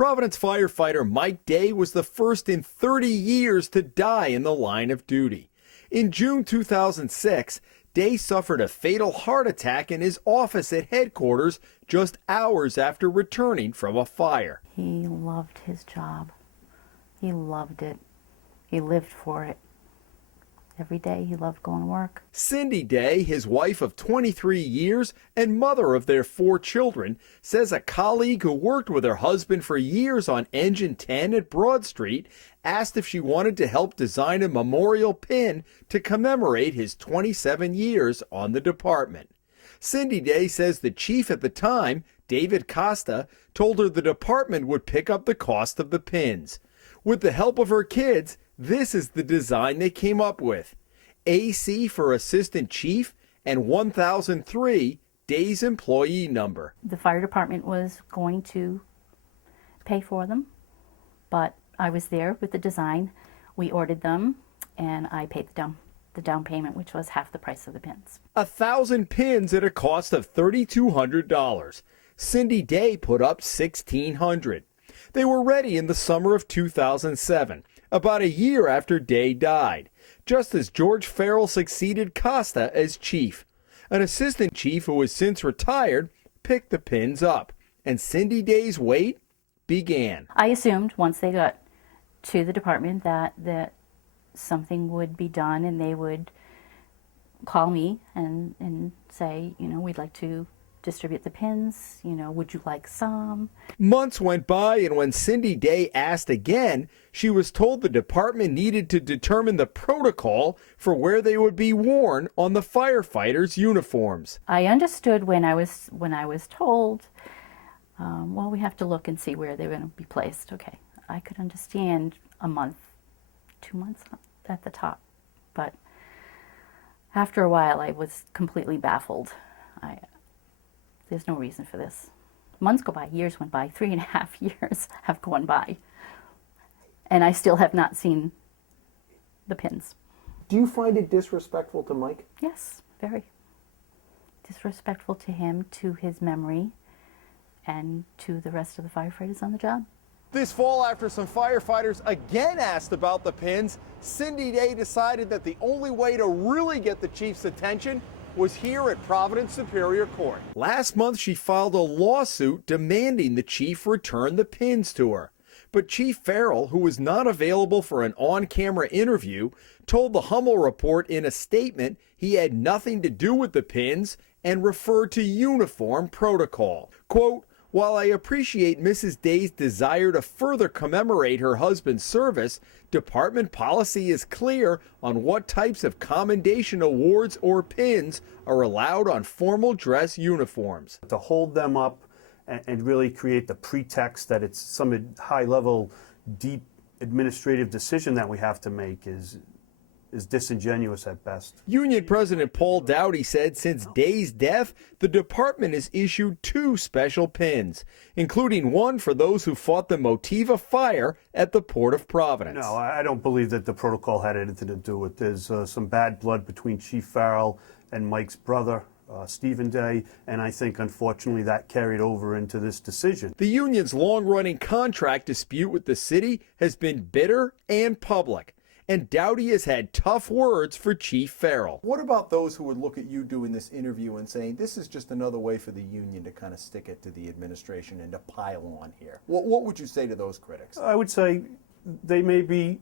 Providence firefighter Mike Day was the first in 30 years to die in the line of duty. In June 2006, Day suffered a fatal heart attack in his office at headquarters just hours after returning from a fire. He loved his job. He loved it. He lived for it. Every day he loved going to work. Cindy Day, his wife of 23 years and mother of their 4 children, says a colleague who worked with her husband for years on Engine 10 at Broad Street asked if she wanted to help design a memorial pin to commemorate his 27 years on the department. Cindy Day says the chief at the time, David Costa, told her the department would pick up the cost of the pins. With the help of her kids, this is the design they came up with. AC for Assistant Chief and 1003 Day's employee number. The fire department was going to pay for them, but I was there with the design. We ordered them, and I paid the down payment, which was half the price of the pins. 1,000 pins at a cost of $3,200. Cindy Day put up $1,600. They were ready in the summer of 2007, about a year after Day died, just as George Farrell succeeded Costa as chief. An assistant chief who has since retired picked the pins up, and Cindy Day's wait began. I assumed once they got to the department that something would be done, and they would call me and say, we'd like to distribute the pins, would you like some? Months went by, and when Cindy Day asked again, she was told the department needed to determine the protocol for where they would be worn on the firefighters' uniforms. I understood when I was told, well, we have to look and see where they're going to be placed. Okay, I could understand a month, 2 months at the top, but after a while I was completely baffled. There's no reason for this. Months go by, years went by, 3.5 years have gone by, and I still have not seen the pins. Do you find it disrespectful to Mike? Yes, very. Disrespectful to him, to his memory, and to the rest of the firefighters on the job. This fall, after some firefighters again asked about the pins, Cindy Day decided that the only way to really get the chief's attention was here at Providence Superior Court. Last month, she filed a lawsuit demanding the chief return the pins to her. But Chief Farrell, who was not available for an on-camera interview, told the Hummel Report in a statement he had nothing to do with the pins and referred to uniform protocol. Quote, "While I appreciate Mrs. Day's desire to further commemorate her husband's service, department policy is clear on what types of commendation awards or pins are allowed on formal dress uniforms." To hold them up and really create the pretext that it's some high-level, deep administrative decision that we have to make is disingenuous at best. Union President Paul Dowdy said since Day's death, the department has issued 2 special pins, including one for those who fought the Motiva fire at the Port of Providence. No, I don't believe that the protocol had anything to do with it. There's some bad blood between Chief Farrell and Mike's brother, Stephen Day, and I think, unfortunately, that carried over into this decision. The union's long-running contract dispute with the city has been bitter and public, and Dowdy has had tough words for Chief Farrell. What about those who would look at you doing this interview and saying this is just another way for the union to kind of stick it to the administration and to pile on here? What would you say to those critics? I would say they may be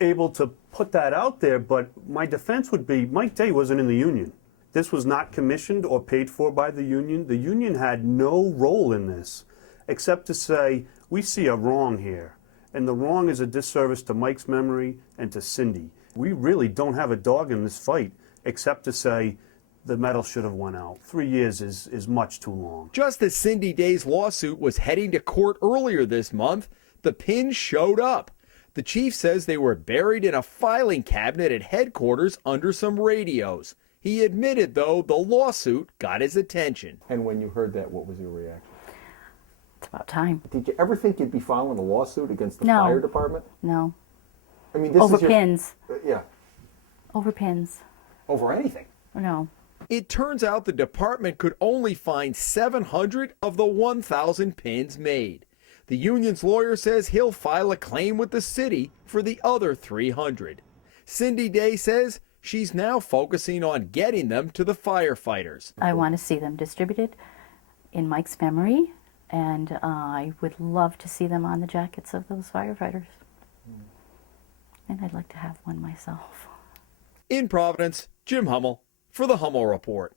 able to put that out there, but my defense would be Mike Day wasn't in the union. This was not commissioned or paid for by the union. The union had no role in this, except to say, we see a wrong here. And the wrong is a disservice to Mike's memory and to Cindy. We really don't have a dog in this fight, except to say the medal should have went out. 3 years is much too long. Just as Cindy Day's lawsuit was heading to court earlier this month, the pins showed up. The chief says they were buried in a filing cabinet at headquarters under some radios. He admitted, though, the lawsuit got his attention. And when you heard that, what was your reaction? It's about time. Did you ever think you'd be filing a lawsuit against the fire department? No. I mean, this over is your, pins. Yeah. Over pins. Over anything? No. It turns out the department could only find 700 of the 1,000 pins made. The union's lawyer says he'll file a claim with the city for the other 300. Cindy Day says she's now focusing on getting them to the firefighters. I want to see them distributed in Mike's memory, and I would love to see them on the jackets of those firefighters. And I'd like to have one myself. In Providence, Jim Hummel for the Hummel Report.